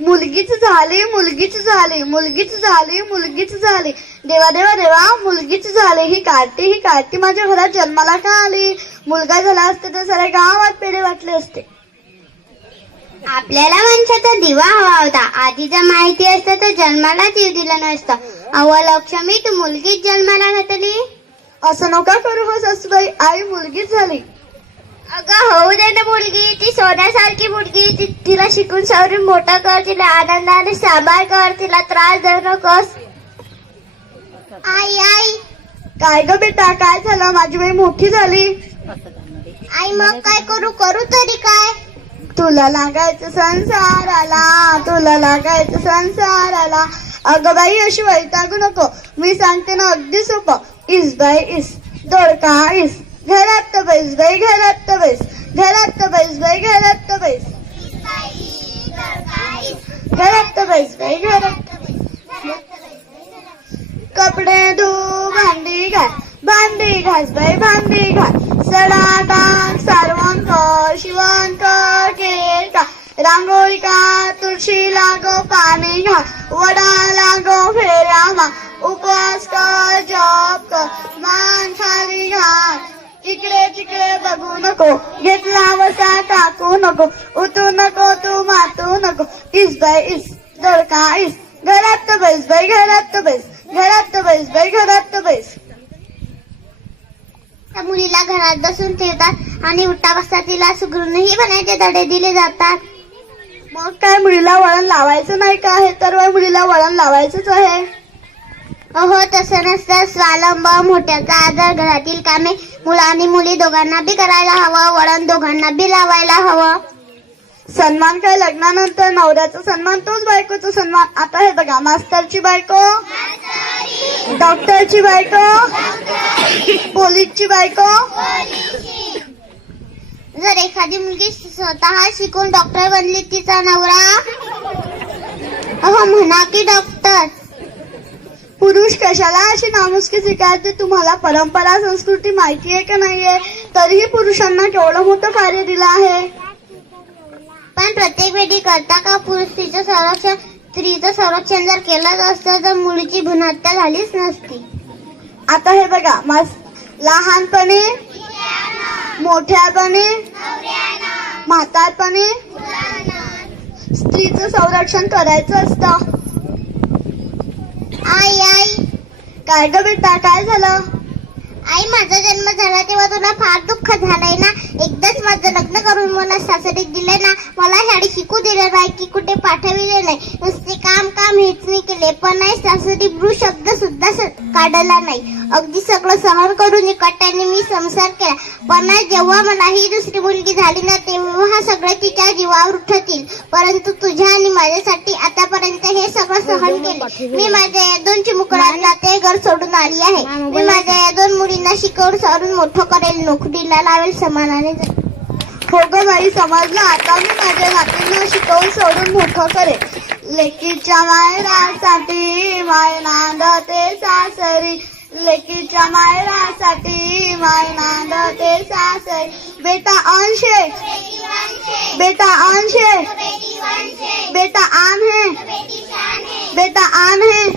मुलगीच झाली मुलगीच झाली मुलगीच झाली मुलगीच झाली. देवा देवा देवा मुलगीच झाली. ही कार्टी ही कार्टी माझ्या घरात जन्माला का आली? मुलगा झाला असते तर साऱ्या गावात पेढे वाटले असते. आपल्याला वंशाचा दिवा हवा होता. आधी जर माहिती असतं तर जन्मालाच येऊ दिलं नसतं. अव लक्ष्मी तू मुलगीच जन्माला घातली? असं नका करू हो सासूबाई. आई मुलगीच झाली. अगं होऊ दे ना मुलगी. ती सोन्यासारखी मुलगी. ती तिला शिकून सवरून मोठं कर. तिला आनंदाने सांभाळ कर. तिला त्रास देऊ नकोस. आई आई. काय ग बेटा? काय झालं? माझी बाई मोठी झाली. आई मग काय करू? करू तरी काय? तुला लागायचं संसाराला. तुला लागायचं संसाराला. अगं बाई अशी वैतागू नको. मी सांगते ना अगदी सोपं. इस बाय इस दोडका इस घरात तर बैस बाई घरात तर बैस घरात तर बैस बाई घरात तर बैस. घरात तर बैस बाई घरात कपडे धू भांडी घास भांडी घास बाई भांडी घास. सडा टाक सारवण कर शिवण कर का रांगोळी का तुळशी लागो पाणी घा वडा लागो फेऱ्या मा उपवास कर जॉब कर मान खाली घाल इकडे तिकडे बघू नको घेतला वसा टाकू नको उतू नको तू मातू नको. इस बाय इस दोडका इस? घरात तर बैस बाई घरात तर बैस घरात तर बैस बाई घरात तर बैस. त्या मुलीला घरात बसून ठेवतात आणि उठता बसता तिला सुगरूनही बनायचे धडे दिले जातात. मग काय मुलीला वळण लावायचं नाही का? हे तर मुलीला वळण लावायचंच आहे. अहो तसं नसतं. स्वावलंब मोठ्याचा आदर घरातील कामे मुलं आणि मुली दोघांना बी करायला हवं वळण दोघांना बी लावायला हवं. सन्मान काय लग्नानंतर नवऱ्याचा सन्मान तोच बायकोचा सन्मान. आता हे बघा मास्तरची बायको डॉक्टरची बायको पोलीसची बायको. जर एखादी मुलगी स्वतः शिकून डॉक्टर बनली तिचा नवरा अहो म्हणा की डॉक्टर. पुरुष कशाला अशी नामुष्की स्वीकारते? तुम्हाला परंपरा संस्कृती माहिती आहे का नाहीये? तरीही पुरुषांना केवढं मोठं कार्य दिलं आहे? पण प्रत्येक वेळी करता का पुरुष स्त्रीचं संरक्षण? स्त्रीचं संरक्षण जर केलंच असतं तर मुलीची भ्रूणहत्या झालीच नसती. आता हे बघा मास लहानपणी मोठ्यापणी म्हातारपणी स्त्रीचं संरक्षण करायचं असतं आई आई काय ग बेटा काय झालं? आई माझा जन्म झाला तेव्हा तुला फार दुःख झालंय ना? एकदाच माझं लग्न करून मला सासरीत दिले ना? मला शाळेत शिकू दिलं नाही की कुठे पाठविले नाही नुसते काम काम हेच नाही केले पण नाही सासरी ब्रू शब्द सुद्धा काढला नाही. अगदी सगळं सहन करून एकट्याने मी संसार केला. पण जेव्हा मला ही दुसरी मुलगी झाली ना तेव्हा सगळे तिच्या जीवावर उठतील. परंतु तुझ्या आणि माझ्यासाठी आतापर्यंत हे सगळं सहन केले. मी माझ्या या दोन चिमुकड्यांना ते घर सोडून आली आहे. मी माझ्या या दोन मुलींना शिकवून सरून मोठं करेल. नोकरीला लावेल समानाने. हो ग बाई समजलं आता मी माझ्या नातींना शिकवून सोडून मोठं करेल. लेकीच्या मायरासाठी माय नांदते सासरी. लेकीच्या मायरासाठी माय नांदते सासरी. बेटा अंशे. बेटा अंशे. बेटा आन है बेटा आन है